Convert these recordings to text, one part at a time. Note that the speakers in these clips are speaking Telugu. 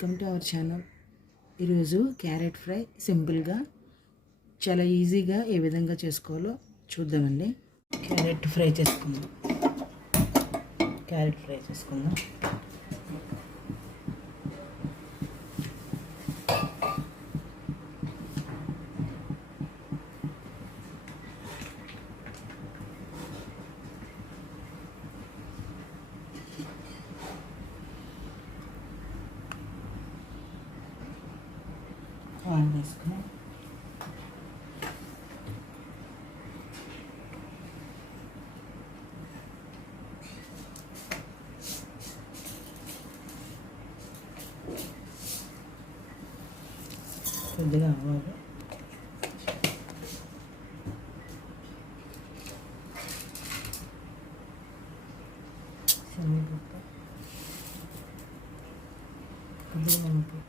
Welcome to our channel. ఈరోజు క్యారెట్ ఫ్రై సింపుల్గా చాలా ఈజీగా ఏ విధంగా చేసుకోవాలో చూద్దామండి. క్యారెట్ ఫ్రై చేసుకుందాం. ఆయిల్ వేసుకుని కొద్దిగా ఆవాలు, శనగపప్పు, కొద్దిగా మినపప్పు,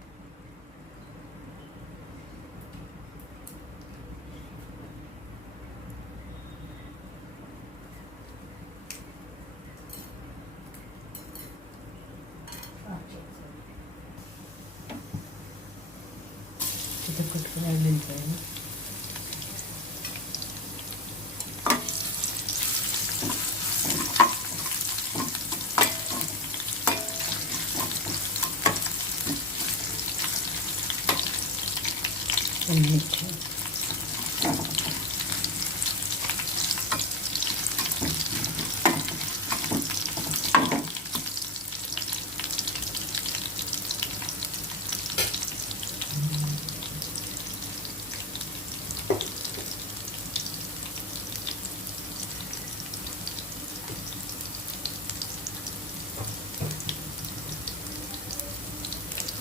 చితకొట్టుకుని వెళ్ళిపోయాను. ఎండుమిర్చి,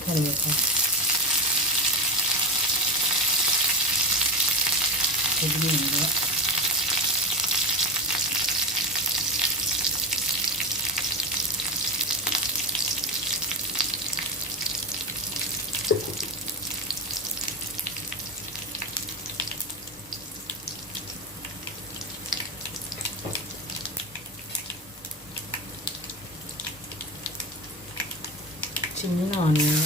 కరివేపాకు, కొద్దిగా ఇంగువ, చిన్న ఆనియన్,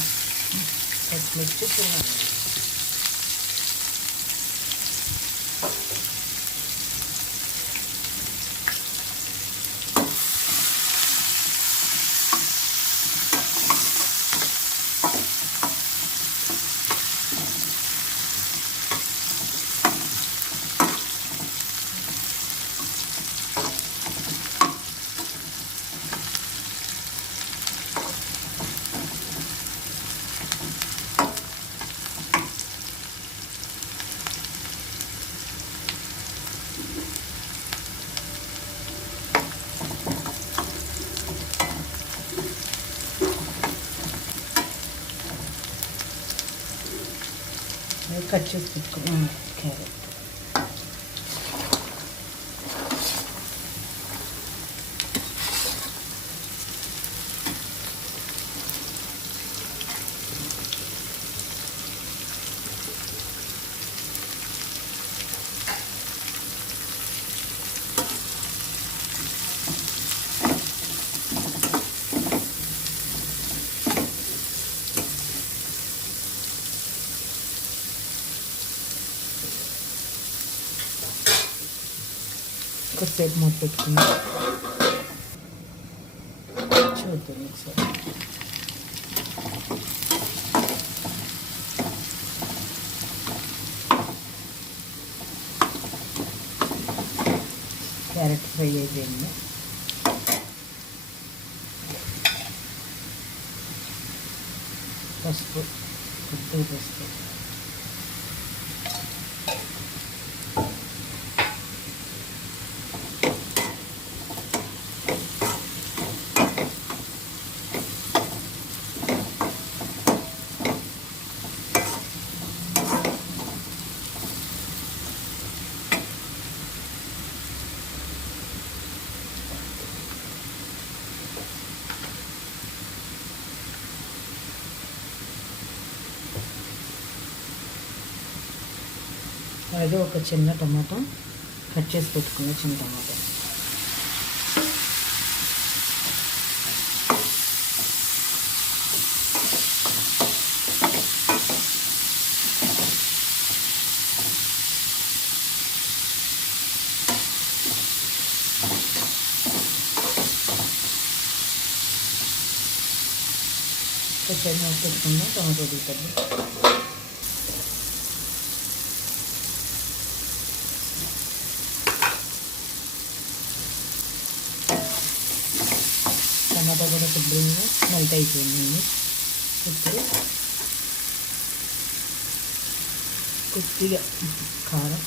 పచ్చిమిర్చి, చిన్న ఆనియన్, కట్ చేసి పెట్టుకున్నాం క్యారెట్. కొద్దిసేపు మూత పెట్టుకున్నాం. చూద్దాం ఒకసారి. క్యారెట్ ఫ్రై అయిపోయింది. పసుపు, కొద్దిగా పసుపు, అలాగే ఒక చిన్న టమాటా కట్ చేసి పెట్టుకున్న చిన్న టమాటా, కొంచెం పెట్టుకుందాం టమాటో ఉడుకుతుంది. టమాటా కూడా శుభ్రంగా మెల్ట్ అయిపోయిందండి. ఇప్పుడు కొద్దిగా కారం,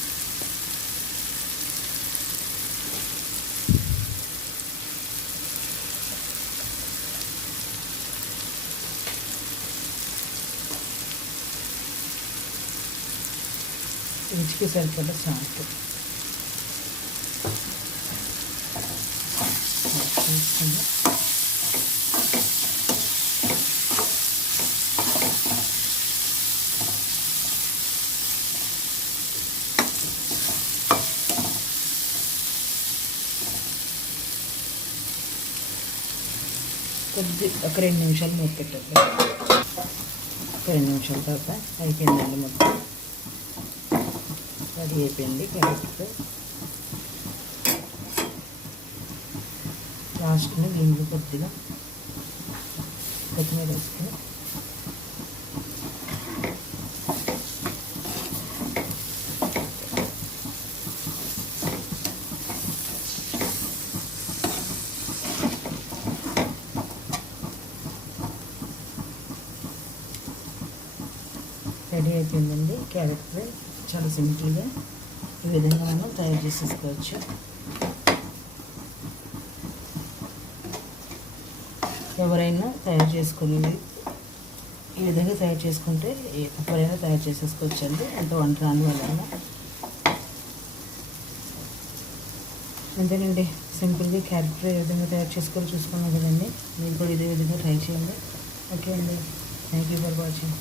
రుచికి సరిపడా సాల్ట్ వేసుకుందాం. ఒక 2 నిమిషాలు మూత పెట్టద్దాం. ఒక 2 నిమిషాల తర్వాత అయిపోయిందండి, మొత్తం రెడీ అయిపోయింది క్యారెట్. లాస్ట్ని దీంట్లో కొద్దిగా కొత్తిమీర వేసుకుని రెడీ అయిపోయిందండి క్యారెట్ ఫ్రై. చాలా సింపుల్గా ఈ విధంగా మనం తయారు చేసేసుకోవచ్చు. ఎవరైనా తయారు చేసుకునేది ఈ విధంగా తయారు చేసుకుంటే ఎవరైనా తయారు చేసేసుకోవచ్చు అండి, అంటే వంట రాని వాళ్ళైనా. అంతేనండి, సింపుల్గా క్యారెట్ ఫ్రై ఏ విధంగా తయారు చేసుకోవాలో చూసుకున్నాం కదండి. మీరు కూడా ఇదే విధంగా ట్రై చేయండి. ఓకే అండి, థ్యాంక్ యూ ఫర్ వాచింగ్.